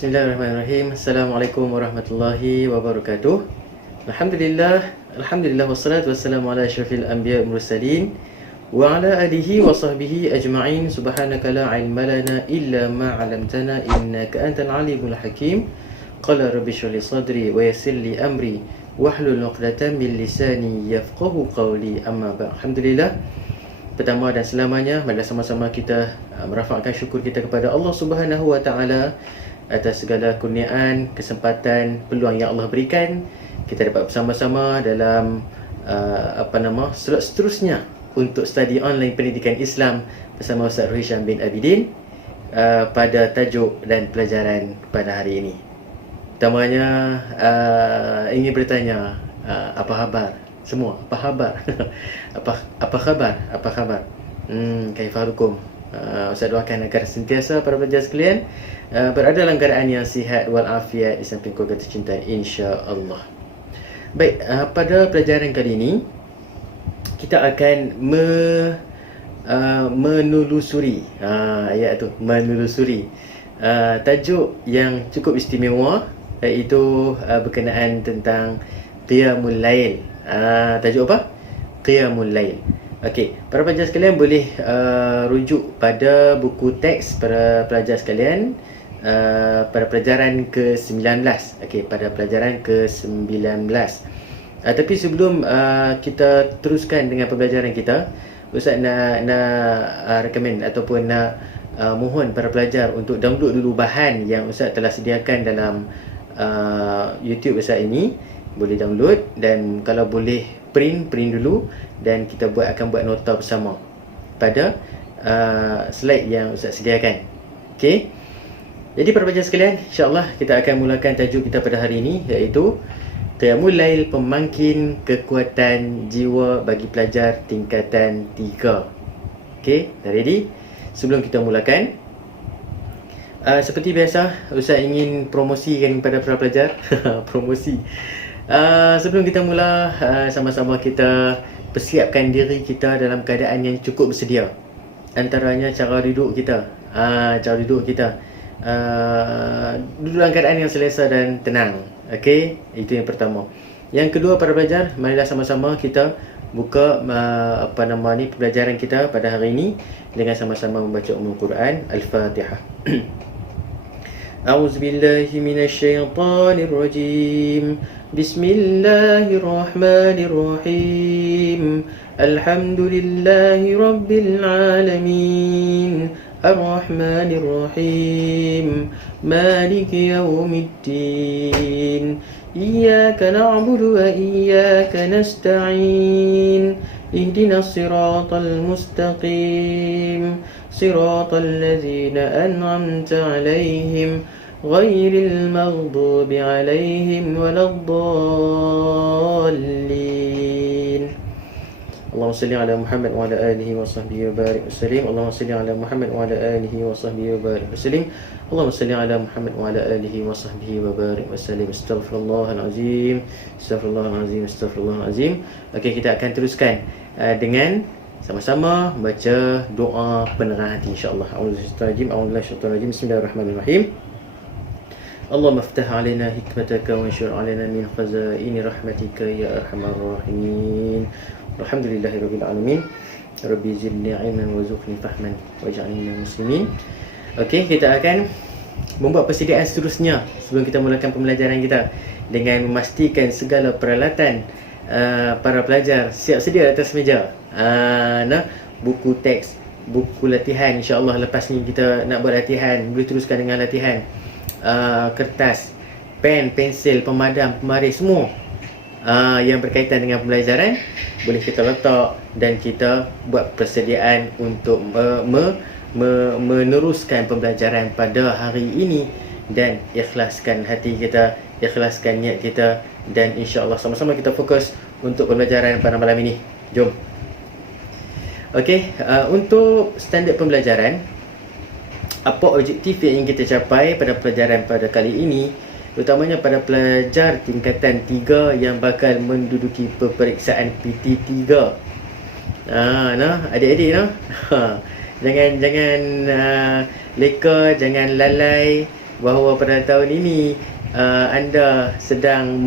Bismillahirrahmanirrahim. Assalamualaikum warahmatullahi wabarakatuh. Alhamdulillah wassalatu wassalamu ala asyrafil anbiya wal mursalin wa ala alihi wa sahbihi ajma'in. Subhanaka la ilma lana illa ma 'allamtana innaka antal alimul hakim. Qala rabbi shrah li sadri wa yassir li amri wahlul 'uqdatam min lisani yafqahu qawli. Amma ba'd. Alhamdulillah, pertama dan selamanya marilah sama-sama kita merafakkan syukur kita kepada Allah Subhanahu wa taala atas segala kurniaan, kesempatan, peluang yang Allah berikan kita dapat bersama-sama dalam slot seterusnya untuk study online pendidikan Islam bersama Ustaz Rohisham bin Abidin pada tajuk dan pelajaran pada hari ini. Pertamanya ingin bertanya, apa khabar semua? Apa khabar? apa khabar? Kaifarukum? Ustaz doakan agar sentiasa para pelajar sekalian berada dalam keadaan yang sihat walafiat di samping keluarga tercinta, insya-Allah. Baik, pada pelajaran kali ini kita akan menelusuri ayat tu, menelusuri tajuk yang cukup istimewa, iaitu berkenaan tentang Qiyamul Lail. Tajuk apa? Qiyamul Lail. Okey, para pelajar sekalian boleh rujuk pada buku teks para pelajar sekalian pada pelajaran ke-19. Okey, pada pelajaran ke-19. Tapi sebelum kita teruskan dengan pembelajaran kita, Ustaz nak recommend ataupun nak mohon para pelajar untuk download dulu bahan yang Ustaz telah sediakan dalam YouTube Ustaz ini. Boleh download, dan kalau boleh print dulu, dan kita akan buat nota bersama pada slide yang Ustaz sediakan. Okey. Jadi para pelajar sekalian, insya-Allah kita akan mulakan tajuk kita pada hari ini, iaitu Qiyamul Lail, pemangkin kekuatan jiwa bagi pelajar tingkatan 3. Okey, dah ready? Sebelum kita mulakan, seperti biasa Ustaz ingin promosikan kepada para pelajar promosi. Sebelum kita mula, sama-sama kita persiapkan diri kita dalam keadaan yang cukup bersedia. Antaranya cara duduk kita. Duduk dalam keadaan yang selesa dan tenang. Okey, itu yang pertama. Yang kedua, para pelajar, marilah sama-sama kita buka pembelajaran kita pada hari ini dengan sama-sama membaca Ummul Quran, Al-Fatihah. A'udzubillahi minasyaitonirrajim. Bismillahirrahmanirrahim. Alhamdulillahi rabbil alamin. Ar-Rahmanir-Rahim. Maliki yaumiddin. Iyyaka na'budu wa iyyaka nasta'in. Ihdinas siratal mustaqim. Siratal ladzina an'amta 'alaihim ghairil maghdubi 'alaihim waladdallin. Allahumma salli ala Muhammad wa ala alihi wa sahbihi wa barik wasallim. Allahumma salli ala Muhammad wa ala alihi wa sahbihi wa barik wasallim. Allahumma salli ala Muhammad wa ala alihi wa sahbihi wa barik wasallim. Astaghfirullahalazim. Astaghfirullahalazim. Okey, kita akan teruskan dengan sama-sama baca doa penerang hati, insya-Allah. A'udzubillahi. Bismillahirrahmanirrahim. Allahumma iftah 'alaina hikmataka wa anshur 'alaina min khazaini rahmatika ya arhamar rahimin. Alhamdulillahirabbil alamin. Rabbi zidni 'ilman warzuqni fahman waj'alni minal muslimin. Okey, kita akan membuat persediaan seterusnya sebelum kita mulakan pembelajaran kita dengan memastikan segala peralatan para pelajar siap sedia atas meja. Buku teks, buku latihan, insya-Allah lepas ni kita nak buat latihan, boleh teruskan dengan latihan. Kertas, pen, pensel, pemadam, pemaris, semua yang berkaitan dengan pembelajaran boleh kita letak, dan kita buat persediaan untuk meneruskan pembelajaran pada hari ini, dan ikhlaskan hati kita, ikhlaskan niat kita, dan insya-Allah sama-sama kita fokus untuk pembelajaran pada malam ini. Jom. Okey, untuk standard pembelajaran, apa objektif yang ingin kita capai pada pelajaran pada kali ini, terutamanya pada pelajar tingkatan 3 yang bakal menduduki peperiksaan PT3. Adik-adik jangan leka, jangan lalai bahawa pada tahun ini anda sedang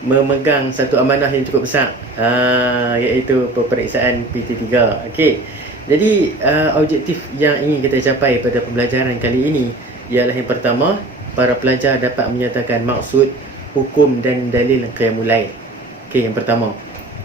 memegang satu amanah yang cukup besar, iaitu peperiksaan PT3. Okey. Jadi objektif yang ingin kita capai pada pembelajaran kali ini ialah yang pertama, para pelajar dapat menyatakan maksud, hukum dan dalil qiyamul lail. Okey, yang pertama,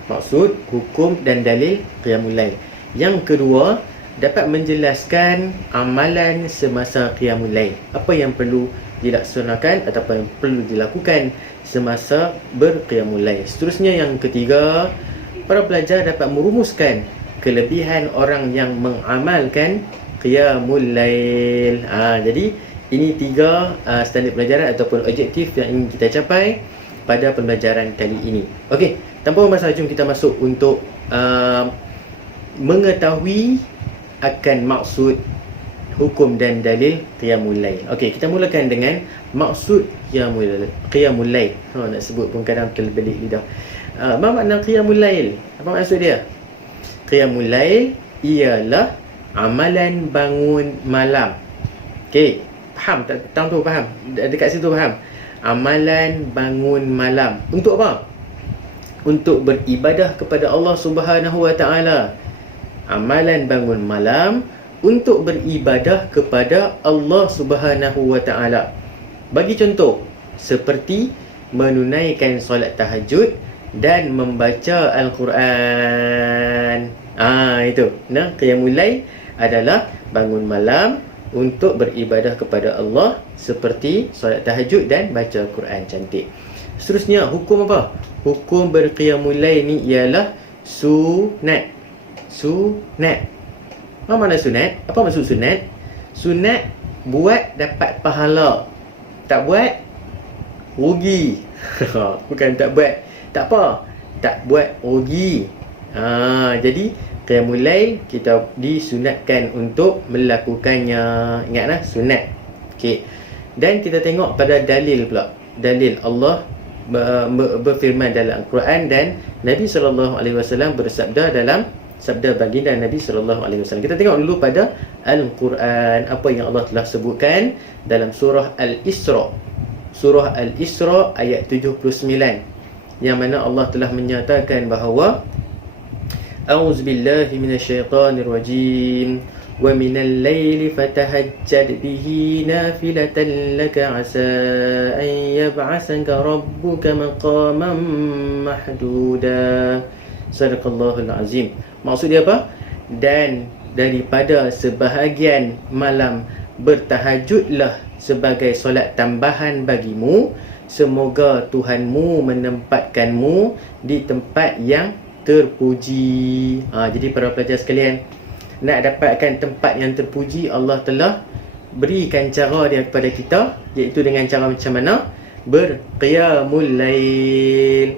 maksud, hukum dan dalil qiyamul lail. Yang kedua, dapat menjelaskan amalan semasa qiyamul lail. Apa yang perlu dilaksanakan ataupun yang perlu dilakukan semasa berqiyamul lail. Seterusnya yang ketiga, para pelajar dapat merumuskan kelebihan orang yang mengamalkan qiyamul lail. Jadi ini 3 standard pelajaran ataupun objektif yang ingin kita capai pada pembelajaran kali ini. Okey, tanpa membuang jom kita masuk untuk mengetahui akan maksud, hukum dan dalil qiyamul lail. Okey, kita mulakan dengan maksud qiyamul lail. Nak sebut pun kadang terbelit lidah. Apa makna qiyamul lail? Apa maksud dia? Qiyamul lail ialah amalan bangun malam. Okey, faham tak? Tang tu faham? Dekat situ faham? Amalan bangun malam. Untuk apa? Untuk beribadah kepada Allah Subhanahu Wa Taala. Amalan bangun malam untuk beribadah kepada Allah Subhanahu Wa Taala. Bagi contoh, seperti menunaikan solat tahajud dan membaca Al-Quran. Itu. Nah, qiyamul lail adalah bangun malam untuk beribadah kepada Allah seperti solat tahajud dan baca Al-Quran. Cantik. Seterusnya, hukum apa? Hukum berqiyamul lail ni ialah sunat. Sunat. Apa makna sunat? Apa maksud sunat? Sunat buat dapat pahala. Tak buat rugi. Bukan tak buat tak apa, tak buat rugi. Jadi qiyamul lail kita disunatkan untuk melakukannya. Ingatlah, sunat. Okey. Dan kita tengok pada dalil pula. Dalil Allah berfirman dalam Al-Quran dan Nabi SAW bersabda dalam sabda baginda Nabi SAW. Kita tengok dulu pada Al-Quran apa yang Allah telah sebutkan dalam surah Al-Isra. Surah Al-Isra ayat 79, yang mana Allah telah menyatakan bahawa A'udzubillahi minasyaitonirrajim wa minal laili fatahajjad bihi nafilatan laka asa an yab'asaka rabbuka maqaman mahduda. Sadaqallahul azim. Maksud dia apa? Dan daripada sebahagian malam bertahajudlah sebagai solat tambahan bagimu, semoga Tuhanmu menempatkanmu di tempat yang terpuji. Jadi para pelajar sekalian, nak dapatkan tempat yang terpuji, Allah telah berikan cara dia kepada kita, iaitu dengan cara macam mana? Berqiyamul lail.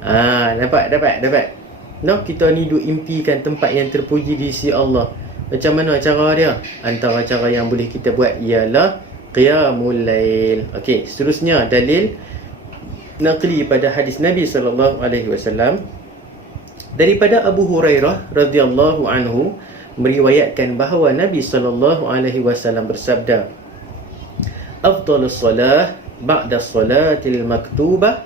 Dapat. No, kita ni duk impikan tempat yang terpuji di sisi Allah. Macam mana cara dia? Antara cara yang boleh kita buat ialah qiyamul lail. Okey, seterusnya dalil naqli pada hadis Nabi SAW daripada Abu Hurairah radhiyallahu anhu meriwayatkan bahawa Nabi SAW bersabda, afdalus salah ba'da salatil maktubah.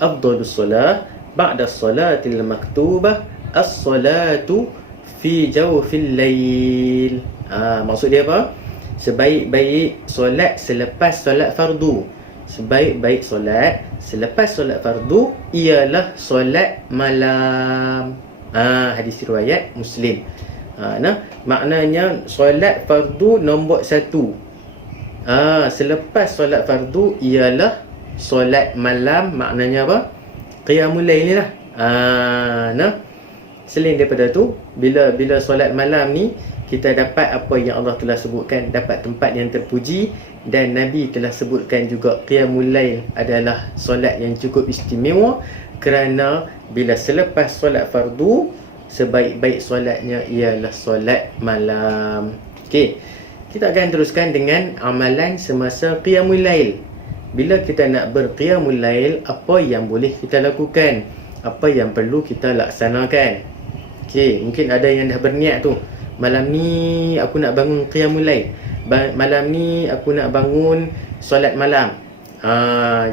Afdalus salah ba'da salatil maktubah as-salatu fi jawfil lail. Maksud dia apa? Sebaik-baik solat selepas solat fardu. Sebaik-baik solat selepas solat fardu ialah solat malam. Hadis riwayat Muslim. Maknanya solat fardu nombor 1. Selepas solat fardu ialah solat malam. Maknanya apa? Qiyamul lail ni lah. Selain daripada tu, bila solat malam ni kita dapat apa yang Allah telah sebutkan, dapat tempat yang terpuji, dan Nabi telah sebutkan juga qiyamul lail adalah solat yang cukup istimewa kerana bila selepas solat fardu, sebaik-baik solatnya ialah solat malam. Okey, kita akan teruskan dengan amalan semasa qiyamul lail. Bila kita nak berqiyamul lail, apa yang boleh kita lakukan? Apa yang perlu kita laksanakan? Okey, mungkin ada yang dah berniat tu, malam ni aku nak bangun qiyamul lail. malam ni aku nak bangun solat malam.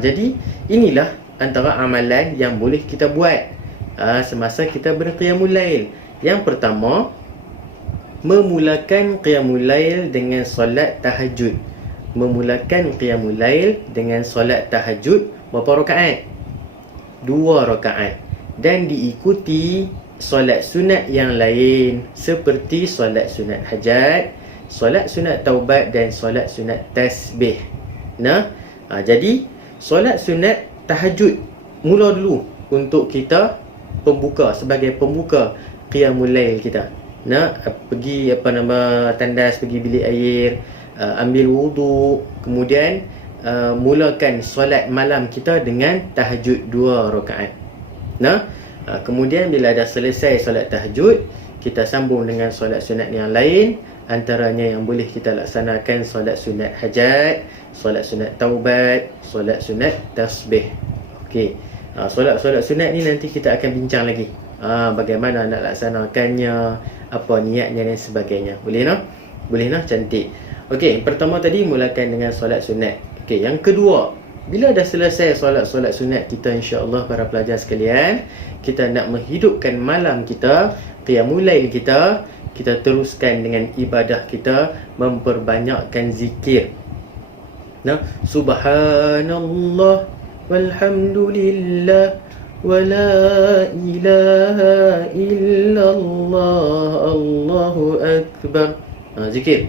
Jadi inilah antara amalan yang boleh kita buat semasa kita berqiyamul lail. Yang pertama, memulakan qiyamul lail dengan solat tahajud. Memulakan qiyamul lail dengan solat tahajud berapa rakaat? 2 rakaat. Dan diikuti solat sunat yang lain seperti solat sunat hajat, solat sunat taubat dan solat sunat tasbih. Jadi solat sunat tahajud mula dulu untuk kita pembuka, sebagai pembuka qiyamul lail kita. Pergi tandas, pergi bilik air, ambil wuduk, kemudian mulakan solat malam kita dengan tahajud 2 rakaat. Kemudian bila dah selesai solat tahajud, kita sambung dengan solat sunat yang lain. Antaranya yang boleh kita laksanakan solat sunat hajat, solat sunat taubat, solat sunat tasbih. Okey. Solat-solat sunat ni nanti kita akan bincang lagi. Bagaimana nak laksanakannya, apa niatnya dan sebagainya. Boleh noh? Boleh noh? Cantik. Okey, pertama tadi mulakan dengan solat sunat. Okey, yang kedua, bila dah selesai solat-solat sunat kita, insya-Allah para pelajar sekalian, kita nak menghidupkan malam kita, qiyamul lail kita teruskan dengan ibadah kita, memperbanyakkan zikir. Subhanallah walhamdulillah wala ilaha illallah Allahu akbar. Zikir.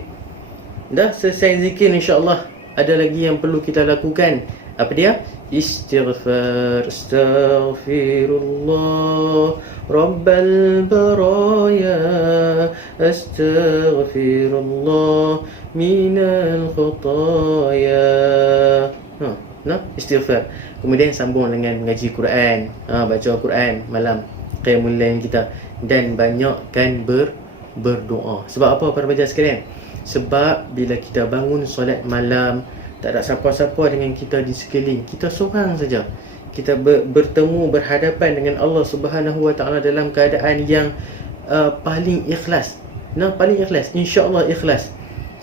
Dah selesai zikir, insya-Allah ada lagi yang perlu kita lakukan. Apa dia? Istighfar, astaghfirullah rabbal baraya, astaghfirullah minal khataya. Istighfar. Kemudian sambung dengan mengaji Quran, baca Quran malam qiyamul lail kita, dan banyakkan berdoa. Sebab apa para pelajar sekalian? Sebab bila kita bangun solat malam, tak ada siapa-siapa dengan kita di sekeliling, kita seorang saja. Kita bertemu, berhadapan dengan Allah Subhanahu Wa Taala dalam keadaan yang paling ikhlas. Paling ikhlas, insya-Allah ikhlas.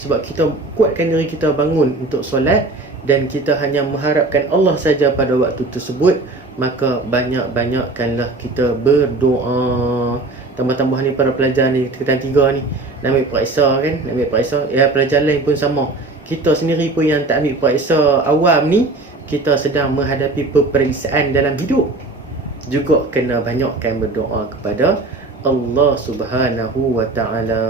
Sebab kita kuatkan diri kita bangun untuk solat, dan kita hanya mengharapkan Allah saja pada waktu tersebut, maka banyak-banyakkanlah kita berdoa. Tambah-tambah ni para pelajar ni, tingkatan 3 ni, nak ambil periksa kan, nak ambil periksa. Pelajar lain pun sama. Kita sendiri pun yang tak ambil periksa awam ni, kita sedang menghadapi peperiksaan dalam hidup. Juga kena banyakkan berdoa kepada Allah Subhanahu Wa Taala.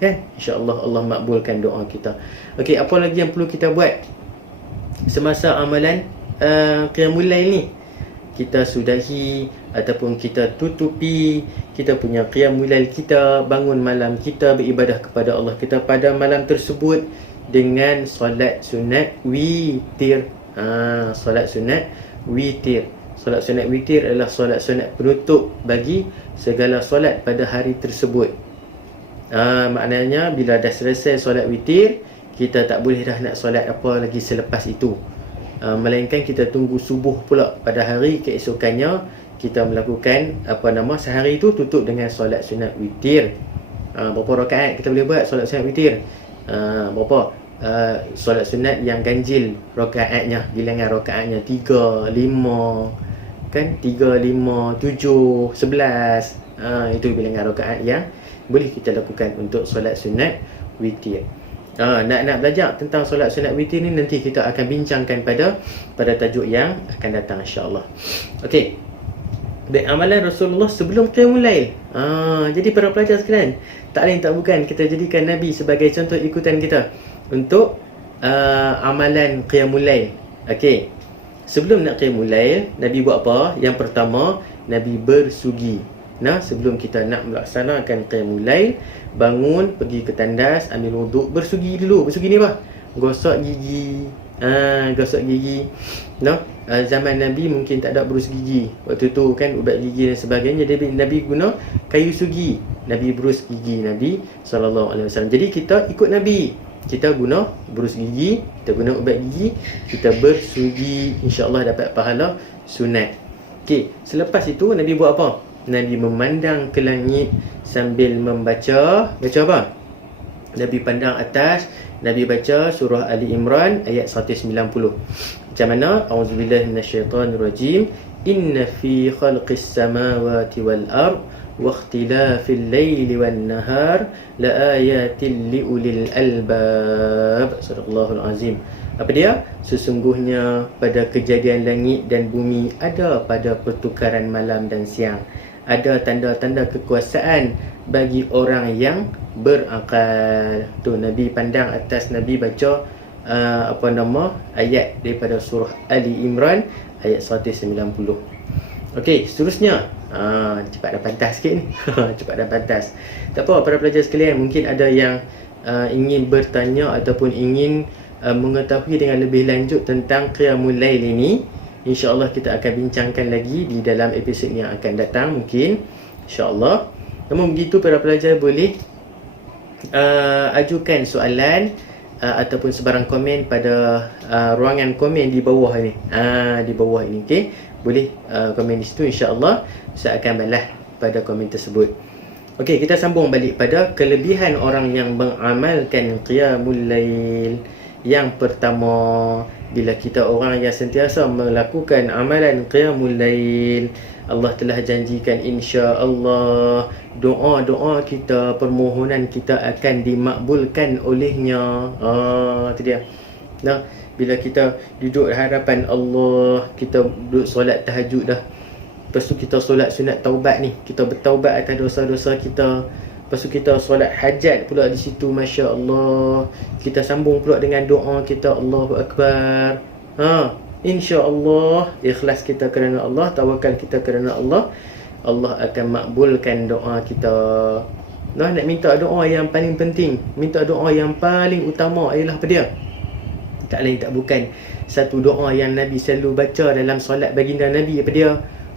Kan? InsyaAllah Allah makbulkan doa kita. Okey, apa lagi yang perlu kita buat semasa amalan qiyamul lail ni? Kita sudahi ataupun kita tutupi kita punya qiyamul lail kita, bangun malam kita, beribadah kepada Allah kita pada malam tersebut dengan solat sunat witir. Solat sunat witir. Solat sunat witir adalah solat sunat penutup bagi segala solat pada hari tersebut. Maknanya bila dah selesai solat witir, kita tak boleh dah nak solat apa lagi selepas itu. Melainkan kita tunggu subuh pula pada hari keesokannya, kita melakukan sehari itu tutup dengan solat sunat witir. Berapa rakaat kita boleh buat solat sunat witir? Berapa? Solat sunat yang ganjil rakaatnya, bilangan rakaatnya 3, 5 kan, 3, 5, 7, 11. Itu bilangan rakaat yang boleh kita lakukan untuk solat sunat witir. Nak belajar tentang solat sunat witir ni, nanti kita akan bincangkan pada tajuk yang akan datang, insya-Allah. Okey. Baik, amalan Rasulullah sebelum qiyamul lail. Jadi para pelajar sekalian, tak lain tak bukan kita jadikan Nabi sebagai contoh ikutan kita untuk amalan qiyamul lail. Okey. Sebelum nak qiyamul lail, Nabi buat apa? Yang pertama, Nabi bersugi. Sebelum kita nak melaksanakan qiyamul lail, bangun, pergi ke tandas, ambil wuduk, bersugi dulu. Bersugi ni apa? Gosok gigi. Gosok gigi. Zaman Nabi mungkin tak ada berus gigi. Waktu tu kan ubat gigi dan sebagainya. Jadi Nabi guna kayu sugi. Nabi berus gigi Nabi SAW. Jadi kita ikut Nabi. Kita guna berus gigi, kita guna ubat gigi, kita bersugi, insya-Allah dapat pahala sunat. Okey, selepas itu Nabi buat apa? Nabi memandang ke langit sambil membaca apa? Nabi pandang atas, Nabi baca surah Ali Imran ayat 190. Macam mana? Auzubillahi minasyaitonirrajim. Inna fi khalqis samawati wal ard wa ikhtilafil laili wan nahar la ayatin liulil albab. Sadaqallahul azim. Apa dia? Sesungguhnya pada kejadian langit dan bumi ada pada pertukaran malam dan siang. Ada tanda-tanda kekuasaan bagi orang yang berakal. Tu Nabi pandang atas, Nabi baca ayat daripada surah Ali Imran ayat 190. Okey, seterusnya cepat dah pantas sikit ni. Cepat dah pantas. Tak apa para pelajar sekalian, mungkin ada yang ingin bertanya ataupun ingin mengetahui dengan lebih lanjut tentang Qiyamul Lail ini. InsyaAllah kita akan bincangkan lagi di dalam episod yang akan datang mungkin, InsyaAllah. Namun begitu para pelajar boleh ajukan soalan ataupun sebarang komen pada ruangan komen di bawah ni. Di bawah ini, okey. Boleh komen di situ, insya-Allah saya akan balas pada komen tersebut. Okey, kita sambung balik pada kelebihan orang yang mengamalkan Qiyamul Lail. Yang pertama, bila kita orang yang sentiasa melakukan amalan Qiyamul Lail, Allah telah janjikan insya-Allah doa-doa kita, permohonan kita akan dimakbulkan olehnya. Itu dia. Nah, bila kita duduk hadapan Allah, kita duduk solat tahajud dah. Lepas tu kita solat sunat taubat ni, kita bertaubat atas dosa-dosa kita. Lepas tu kita solat hajat pula di situ, Masya Allah. Kita sambung pula dengan doa kita, Allahu Akbar. InsyaAllah ikhlas kita kerana Allah, tawakal kita kerana Allah, Allah akan makbulkan doa kita. Nak minta doa yang paling penting, minta doa yang paling utama ialah apa dia? Tak lain tak bukan satu doa yang Nabi selalu baca dalam solat baginda Nabi. Apa dia?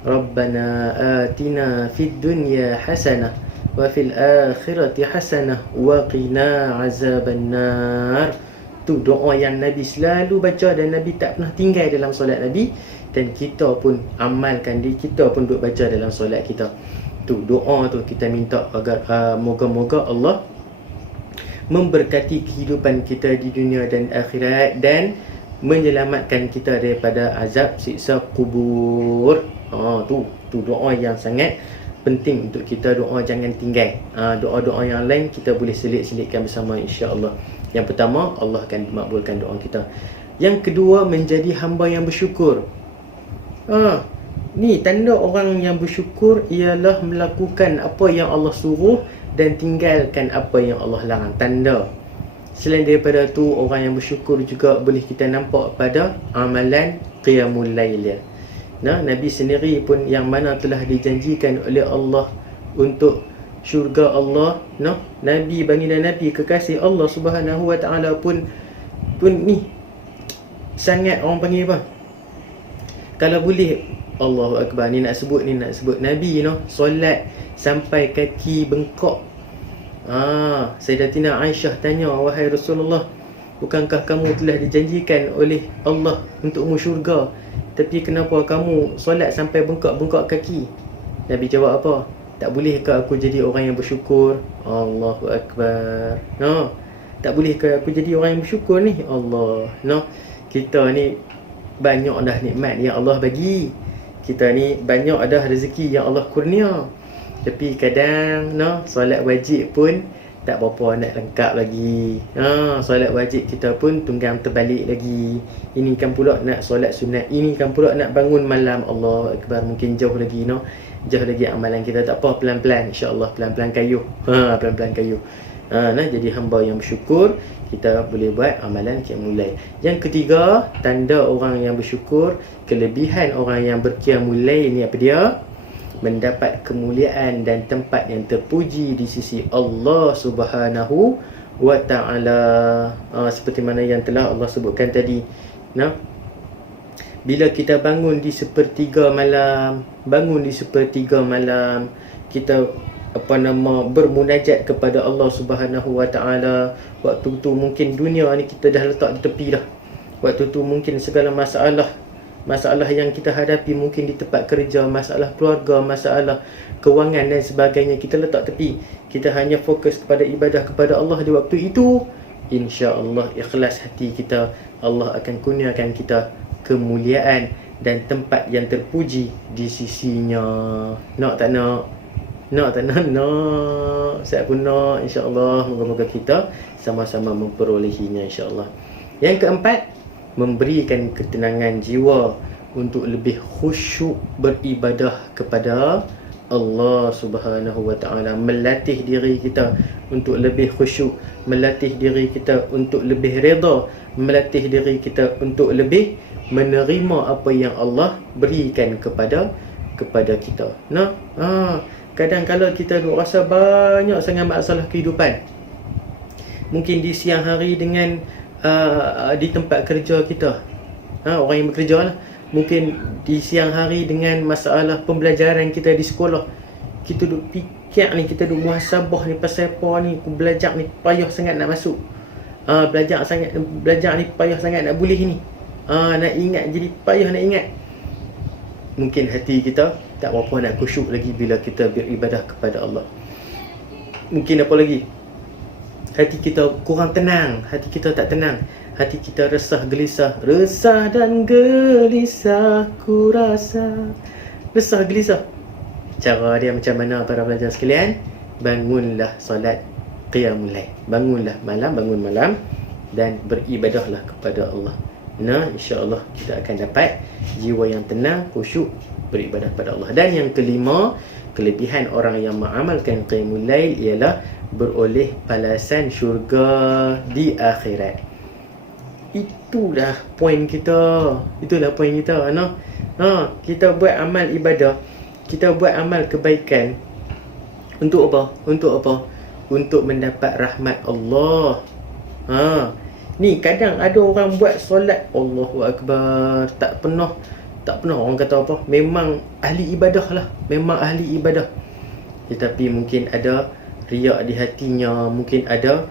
Rabbana atina fid dunya hasanah wa fil akhirati hasanah wa qina azabannar. Tu doa yang Nabi selalu baca dan Nabi tak pernah tinggal dalam solat Nabi, dan kita pun amalkan, kita pun duk baca dalam solat kita. Tu doa tu kita minta agar moga-moga Allah memberkati kehidupan kita di dunia dan akhirat dan menyelamatkan kita daripada azab siksa kubur. Tu doa yang sangat penting untuk kita doa, jangan tinggal. Doa-doa yang lain kita boleh selit-selitkan bersama, insya-Allah. Yang pertama, Allah akan makbulkan doa kita. Yang kedua, menjadi hamba yang bersyukur. Ni tanda orang yang bersyukur ialah melakukan apa yang Allah suruh dan tinggalkan apa yang Allah larang. Tanda. Selain daripada tu, orang yang bersyukur juga boleh kita nampak pada amalan Qiyamul Lail. Nabi sendiri pun yang mana telah dijanjikan oleh Allah untuk syurga Allah. Nabi, baginda Nabi, kekasih Allah Subhanahu Wa Taala pun ni sangat orang panggil apa? Kalau boleh, Allahu Akbar, ni nak sebut Nabi solat sampai kaki bengkok. Sayyidatina Aisyah tanya, wahai Rasulullah, bukankah kamu telah dijanjikan oleh Allah untukmu syurga, tapi kenapa kamu solat sampai bengkok-bengkok kaki? Nabi jawab apa? Tak bolehkah aku jadi orang yang bersyukur? Allahu Akbar. Tak bolehkah aku jadi orang yang bersyukur ni? Allah. Kita ni banyak dah nikmat yang Allah bagi. Kita ni banyak dah rezeki yang Allah kurnia. Tapi kadang solat wajib pun tak berapa nak lengkap lagi. Solat wajib kita pun tunggang terbalik lagi. Ini kan pula nak solat sunat, ini kan pula nak bangun malam. Allahu Akbar. Mungkin jauh lagi jauh lagi amalan kita. Tak apa, pelan-pelan, insya-Allah, pelan-pelan kayuh. Pelan-pelan kayuh. Jadi hamba yang bersyukur, kita boleh buat amalan Qiyamul Lail. Yang ketiga, tanda orang yang bersyukur, kelebihan orang yang berqiyamul lail ni apa dia? Mendapat kemuliaan dan tempat yang terpuji di sisi Allah Subhanahu Wa Taala. Seperti mana yang telah Allah sebutkan tadi. Bila kita bangun di sepertiga malam, kita bermunajat kepada Allah Subhanahu Wa Taala. Waktu tu mungkin dunia ni kita dah letak di tepi dah. Waktu tu mungkin segala masalah masalah yang kita hadapi mungkin di tempat kerja, masalah keluarga, masalah kewangan dan sebagainya, kita letak tepi. Kita hanya fokus kepada ibadah kepada Allah di waktu itu. InsyaAllah ikhlas hati kita, Allah akan kurniakan kita kemuliaan dan tempat yang terpuji di sisinya. Nak tak nak? Nak tak nak? Nak. Saya pun nak, insyaAllah. Moga-moga kita sama-sama memperolehinya, insyaAllah. Yang keempat, memberikan ketenangan jiwa untuk lebih khusyuk beribadah kepada Allah Subhanahu wa ta'ala. Melatih diri kita untuk lebih khusyuk, melatih diri kita untuk lebih redha, melatih diri kita untuk lebih menerima apa yang Allah berikan kepada kita. Nah, kadang kalau kita duk rasa banyak sangat masalah kehidupan, mungkin di siang hari dengan di tempat kerja kita, orang yang bekerja lah, mungkin di siang hari dengan masalah pembelajaran kita di sekolah, kita duk fikir ni, kita duk muhasabah ni, pasal apa ni, aku belajar ni payah sangat nak masuk, belajar ni payah sangat nak boleh ni, nak ingat jadi payah nak ingat. Mungkin hati kita tak berapa nak khusyuk lagi bila kita beribadah kepada Allah. Mungkin apa lagi, hati kita kurang tenang, hati kita tak tenang, hati kita resah gelisah. Resah dan gelisah ku rasa. Resah gelisah. Cara dia macam mana para pelajar sekalian? Bangunlah solat qiyamul lail. Bangun malam dan beribadahlah kepada Allah. Nah, insya-Allah kita akan dapat jiwa yang tenang, khusyuk beribadah kepada Allah. Dan yang kelima, kelebihan orang yang mengamalkan qiyamul lail ialah beroleh balasan syurga di akhirat. Itulah poin kita. Kita buat amal ibadah, kita buat amal kebaikan untuk apa? Untuk mendapat rahmat Allah. Ni kadang ada orang buat solat, Allahu Akbar, tak pernah orang kata apa, memang ahli ibadah lah, tetapi mungkin ada riak di hatinya, mungkin ada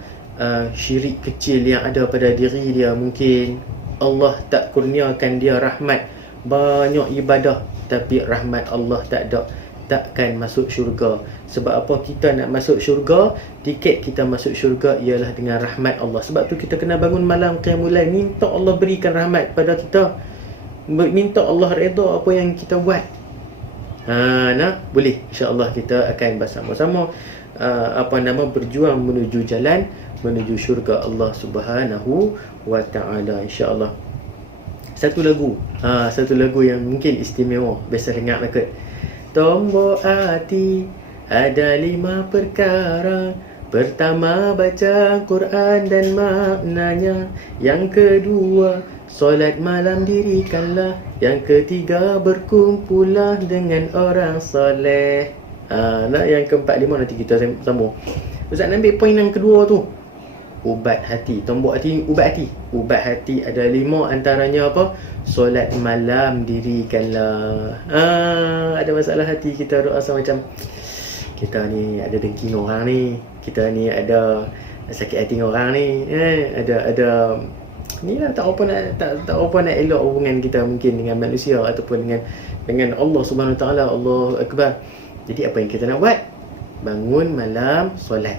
syirik kecil yang ada pada diri dia, mungkin Allah tak kurniakan dia rahmat, banyak ibadah tapi rahmat Allah tak ada, takkan masuk syurga. Sebab apa kita nak masuk syurga? Tiket kita masuk syurga ialah dengan rahmat Allah. Sebab tu kita kena bangun malam qiyamul lail, minta Allah berikan rahmat pada kita, minta Allah redha apa yang kita buat. Boleh, insya-Allah kita akan bersama-sama berjuang menuju jalan menuju syurga Allah Subhanahu wa ta'ala, insya-Allah. Satu lagu yang mungkin istimewa, biasa dengar dekat tombol hati. Ada 5 perkara. Pertama, baca Quran dan maknanya. Yang kedua, solat malam dirikanlah. Yang ketiga, berkumpullah dengan orang soleh. Yang keempat, 5 nanti kita sambung. Ustaz nak ambil poin yang kedua tu, ubat hati. Tombol hati, ubat hati. Ubat hati ada 5, antaranya apa? Solat malam dirikanlah. Ada masalah hati, kita rasa macam kita ni ada dengki dengan orang ni, kita ni ada sakit hati dengan orang ni, ada ni lah, tak apa nak elok hubungan kita mungkin dengan manusia ataupun dengan Allah Subhanahu Wa Taala. Allahu Akbar. Jadi apa yang kita nak buat? Bangun malam solat,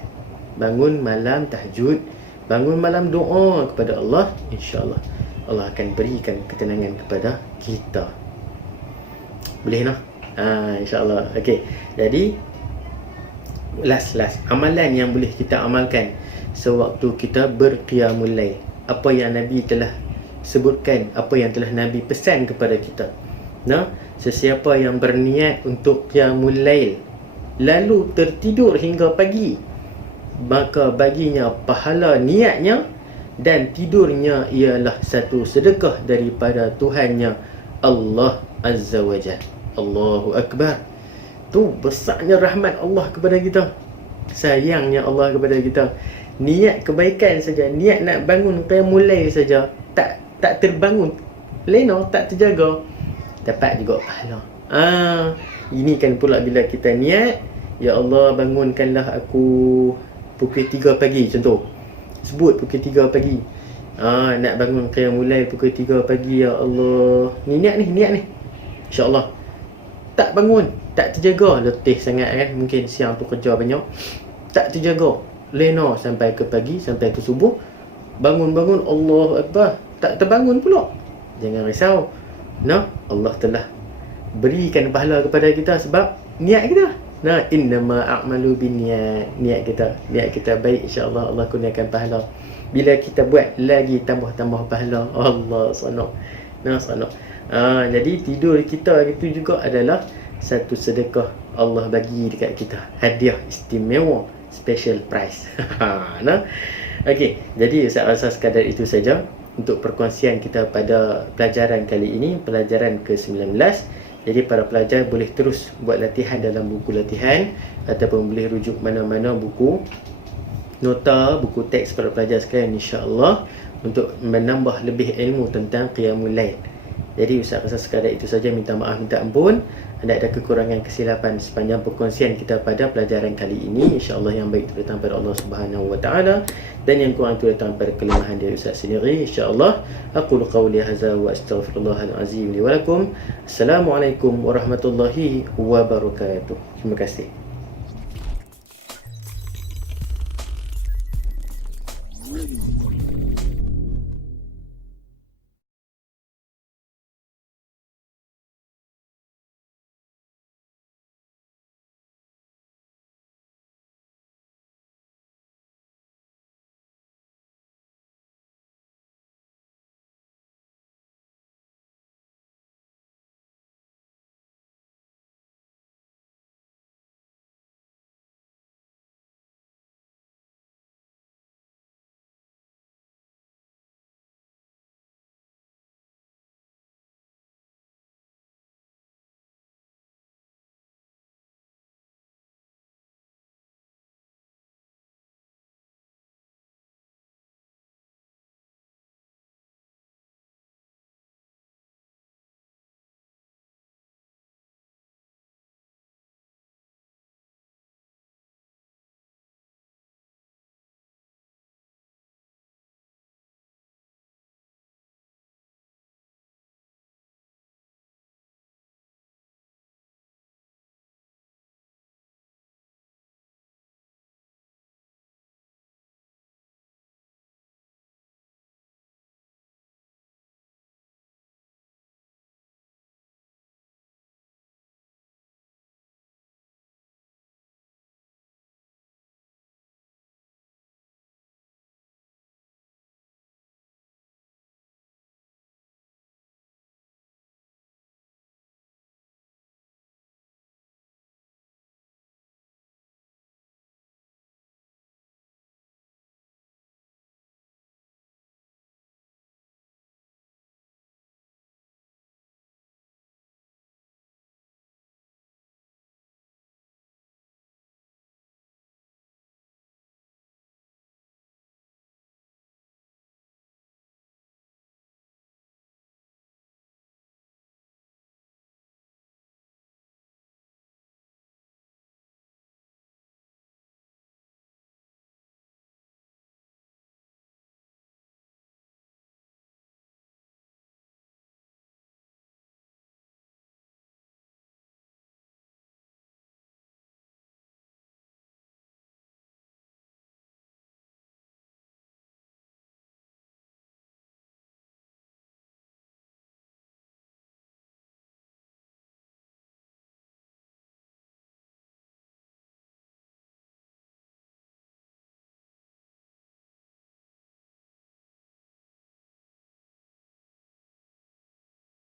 bangun malam tahajud, bangun malam doa kepada Allah. InsyaAllah Allah akan berikan ketenangan kepada kita. Boleh noh? InsyaAllah. Okey. Jadi last amalan yang boleh kita amalkan sewaktu kita berqiyamul lail. Apa yang Nabi telah sebutkan, apa yang telah Nabi pesan kepada kita. Sesiapa yang berniat untuk qiyamul lail lalu tertidur hingga pagi, maka baginya pahala niatnya, dan tidurnya ialah satu sedekah daripada Tuhannya Allah Azza wa Jalla. Allahu Akbar. Tu besarnya rahmat Allah kepada kita, sayangnya Allah kepada kita. Niat kebaikan saja, niat nak bangun qiyamul lail saja, tak terbangun, lena tak terjaga, dapat juga pahala. Ini kan pula bila kita niat, ya Allah bangunkanlah aku pukul 3 pagi contoh. Sebut pukul 3 pagi. Nak bangun qiyamul lail pukul 3 pagi, ya Allah. Niat ni. InsyaAllah. Tak bangun, tak terjaga, letih sangat kan. Mungkin siang tu kerja banyak. Tak terjaga, lena sampai ke pagi, sampai ke subuh. Bangun, Allah Akbar, tak terbangun pula. Jangan risau. Allah telah berikan pahala kepada kita sebab niat kita. Innama a'malu binniyat. Niat kita baik, insya-Allah Allah kurniakan pahala. Bila kita buat lagi tambah pahala. Allah sanok. Jadi tidur kita itu juga adalah satu sedekah Allah bagi dekat kita. Hadiah istimewa, special prize. Okey, jadi saya rasa sekadar itu saja untuk perkongsian kita pada pelajaran kali ini, pelajaran ke-19. Jadi para pelajar boleh terus buat latihan dalam buku latihan ataupun boleh rujuk mana-mana buku nota, buku teks para pelajar sekalian, insya-Allah, untuk menambah lebih ilmu tentang qiyamul lail. Jadi Ustaz rasa sekadar itu saja, minta maaf, minta ampun ada kekurangan kesilapan sepanjang perkongsian kita pada pelajaran kali ini. InsyaAllah yang baik itu datang pada Allah Subhanahu Wa Taala dan yang kurang itu datang pada kelemahan dari Ustaz sendiri. InsyaAllah aqulu qawli hadza wa astaghfirullahal azim li wa lakum. Assalamualaikum warahmatullahi wabarakatuh. Terima kasih.